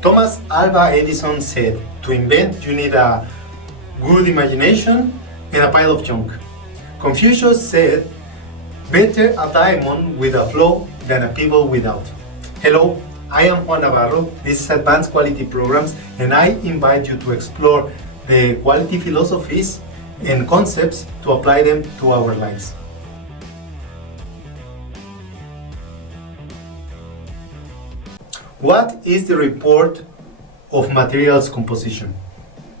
Thomas Alva Edison said, to invent you need a good imagination and a pile of junk. Confucius said, better a diamond with a flaw than a pebble without. Hello, I am Juan Navarro. This is Advanced Quality Programs, and I invite you to explore the quality philosophies and concepts to apply them to our lives. What is the report of materials composition?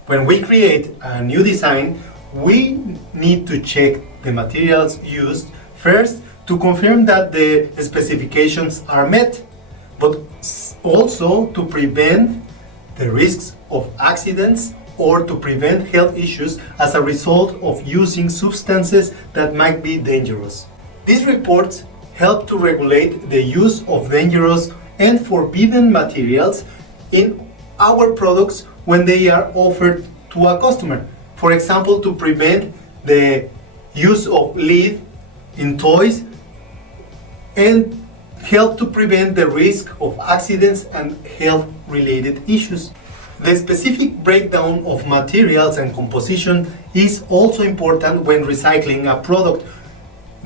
When we create a new design, we need to check the materials used first to confirm that the specifications are met, but also to prevent the risks of accidents or to prevent health issues as a result of using substances that might be dangerous. These reports help to regulate the use of dangerous and forbidden materials in our products when they are offered to a customer. For example, to prevent the use of lead in toys and help to prevent the risk of accidents and health-related issues. The specific breakdown of materials and composition is also important when recycling a product.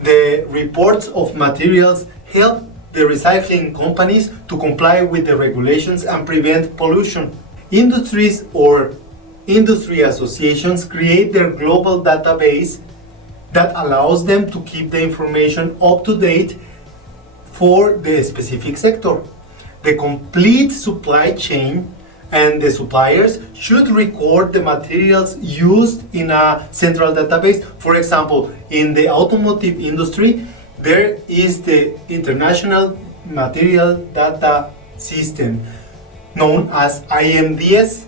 The reports of materials help the recycling companies to comply with the regulations and prevent pollution. Industries or industry associations create their global database that allows them to keep the information up to date for the specific sector. The complete supply chain and the suppliers should record the materials used in a central database. For example, in the automotive industry, there is the International Material Data System, known as IMDS,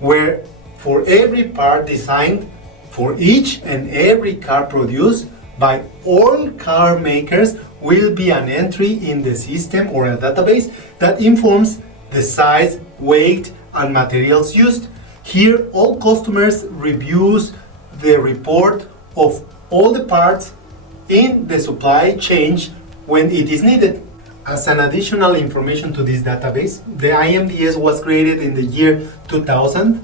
where for every part designed for each and every car produced by all car makers will be an entry in the system or a database that informs the size, weight, and materials used. Here, all customers reviews the report of all the parts in the supply chain when it is needed. As an additional information to this database, the IMDS was created in the year 2000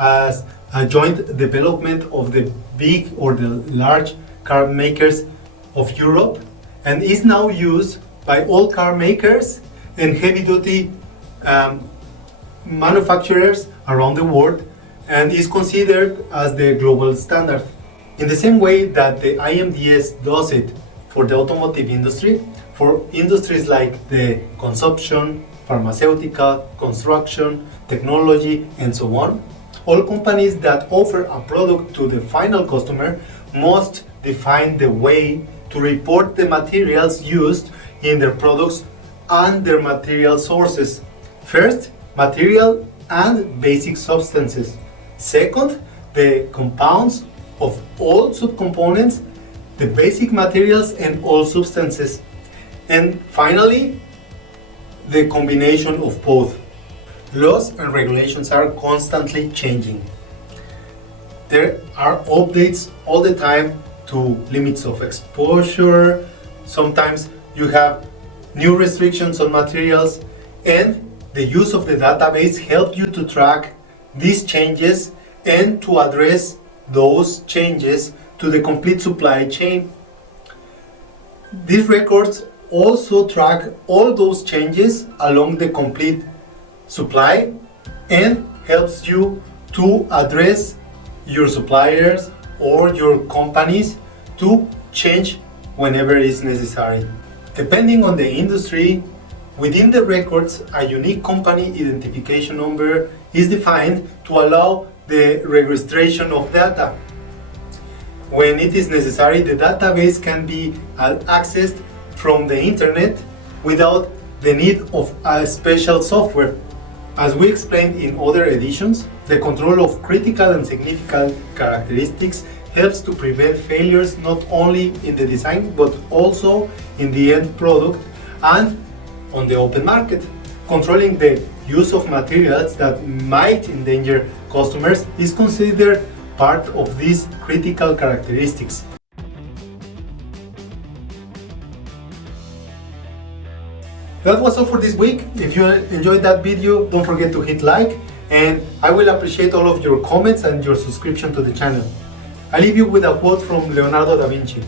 as a joint development of the big or the large car makers of Europe and is now used by all car makers and heavy-duty manufacturers around the world and is considered as the global standard. In the same way that the IMDS does it for the automotive industry, for industries like the consumption, pharmaceutical, construction, technology, and so on, all companies that offer a product to the final customer must define the way to report the materials used in their products and their material sources. First, material and basic substances. Second, the compounds of all subcomponents, the basic materials and all substances. And finally, the combination of both. Laws and regulations are constantly changing. There are updates all the time to limits of exposure. Sometimes you have new restrictions on materials, and the use of the database helps you to track these changes and to address those changes to the complete supply chain. These records also track all those changes along the complete supply and helps you to address your suppliers or your companies to change whenever is necessary. Depending on the industry, within the records, a unique company identification number is defined to allow the registration of data. When it is necessary, the database can be accessed from the internet without the need of a special software. As we explained in other editions, the control of critical and significant characteristics helps to prevent failures not only in the design but also in the end product and on the open market. Controlling the use of materials that might endanger customers is considered part of these critical That was all for this week. If you enjoyed that video, don't forget to hit like, and I will appreciate all of your comments and your subscription to the channel. I leave you with a quote from Leonardo da Vinci.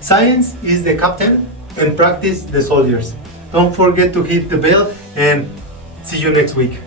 Science is the captain and practice the soldiers. Don't forget to hit the bell, and see you next week.